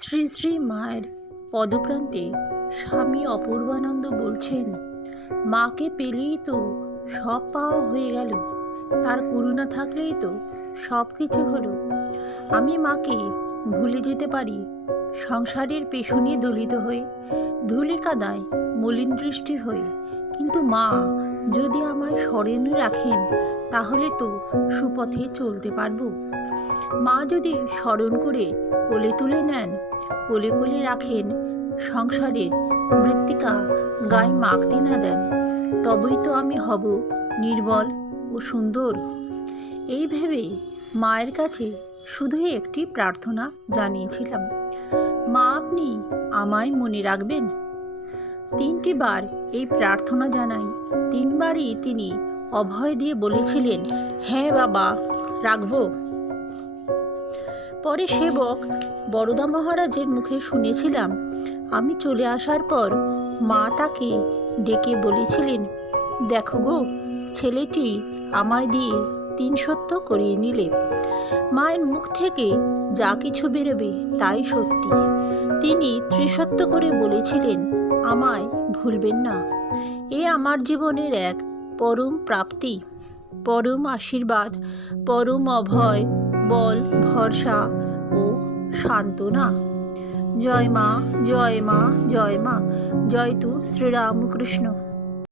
শ্রী শ্রী মায়ের পদপ্রান্তে স্বামী অপূর্বানন্দ বলছেন, মাকে পেলেই তো সব পাওয়া হয়ে গেল, তার করুণা থাকলেই তো সব কিছু হলো। আমি মাকে ভুলে যেতে পারি সংসারের পেছনে দলিত হয়ে, ধুলি কাদায় মলিন দৃষ্টি হয়ে, কিন্তু মা যদি আমায় স্মরণে রাখেন তাহলে তো সুপথে চলতে পারবো। মা যদি স্মরণ করে কোলে তুলে নেন, কোলে কোলে রাখেন, সংসারের মৃত্তিকা গায়ে মাখতে না দেন, তবেই তো আমি হব নির্মল ও সুন্দর। এই ভেবে মায়ের কাছে শুধুই একটি প্রার্থনা জানিয়েছিলাম, মা আপনি আমায় মনে রাখবেন। 3টি বার এই প্রার্থনা জানাই, 3বারই তিনি অভয় দিয়ে বলেছিলেন, হ্যাঁ বাবা, রাখবো। পরে সেবক বরদা মহারাজের মুখে শুনেছিলাম, আমি চলে আসার পর মা তাকে ডেকে বলেছিলেন, দেখো গো, ছেলেটি আমায় দিয়ে 3 সত্য করিয়ে নিলে। মায়ের মুখ থেকে যা কিছু বেরোবে তাই সত্যি। তিনি ত্রিসত্য করে বলেছিলেন, আমায় ভুলবেন না। এ আমার জীবনের এক পরম প্রাপ্তি, পরম আশীর্বাদ, পরম অভয়, বল, ভরসা ও সান্ত্বনা। জয় মা, জয় মা, জয় মা, জয় তু শ্রীরামকৃষ্ণ।